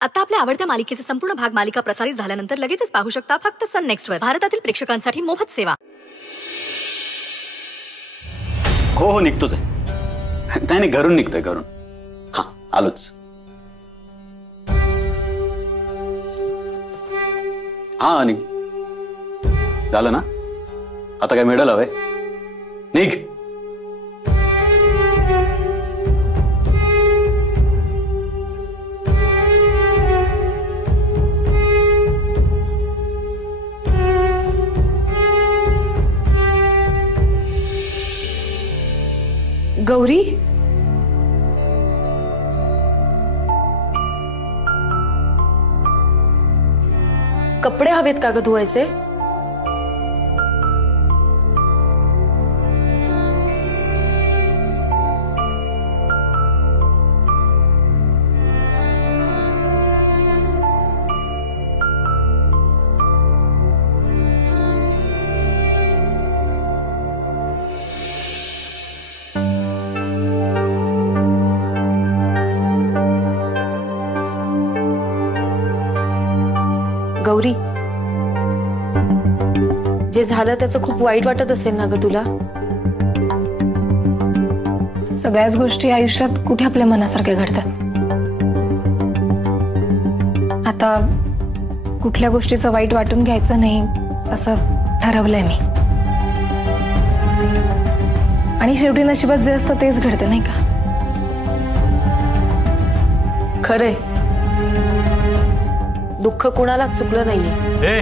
आता आपल्या आवडत्या मालिकेचे संपूर्ण भाग मालिका प्रसारित झाल्यानंतर लगेचच पाहू शकता फक्त सन नेक्स्ट वर. भारतातील प्रेक्षकांसाठी मोफत सेवा. हो हो निघतोच आहे. नाही घरून निघतोय घरून. हा आलोच. हा निघ. झालं ना आता काय मेडल हवंय. निघ. गौरी कपडे हवेत का ग धुवायचे? गौरी जे झालं त्याचं खूप वाईट वाटत असेल ना ग तुला? सगळ्याच गोष्टी आयुष्यात कुठे आपल्या मनासारख्या घडतात. आता कुठल्या गोष्टीचं वाईट वाटून घ्यायचं नाही असं ठरवलंय मी. आणि शेवटी नशिबात जे असतं तेच घडतं नाही का? खरंय. दुःख कुणाला चुकलं नाहीये. ए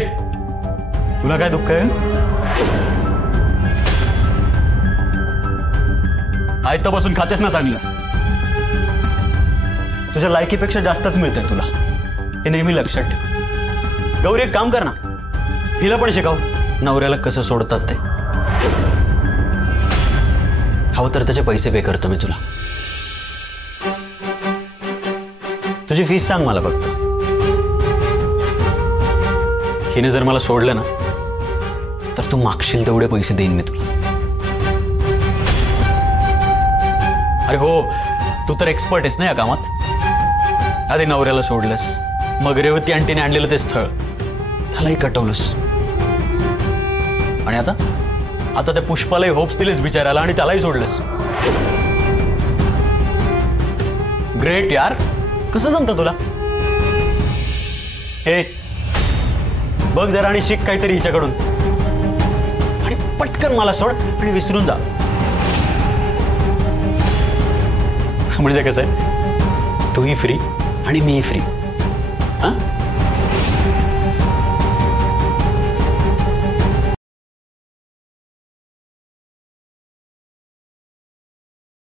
तुला काय दुःख आहे? आयतं बसून खातेस ना चांगलं. तुझ्या लायकीपेक्षा जास्तच मिळतंय तुला हे नेहमी लक्षात ठेव. गौरी एक काम कर ना हिला पण शिकाव नवऱ्याला कसं सोडतात ते. हवं तर त्याचे पैसे पे करतो मी तुला. तुझी फीस सांग मला फक्त. हिने जर मला सोडलं ना तर तू मागशील तेवढे पैसे देईन मी तुला. अरे हो तू तर एक्सपर्ट आहेस ना या कामात. आधी नवऱ्याला सोडलंस मग रेवती आंटीने आणलेलं ते स्थळ त्यालाही कटवलंस आणि आता आता त्या पुष्पालाही होप्स दिलेस बिचारायला आणि त्यालाही सोडलंस. ग्रेट यार. कसं जमतं तुला? हे बघ जरा आणि शिक काहीतरी हिच्याकडून आणि पटकन मला सोड आणि विसरून जा. म्हणजे कसं आहे तूही फ्री आणि मीही फ्री. हा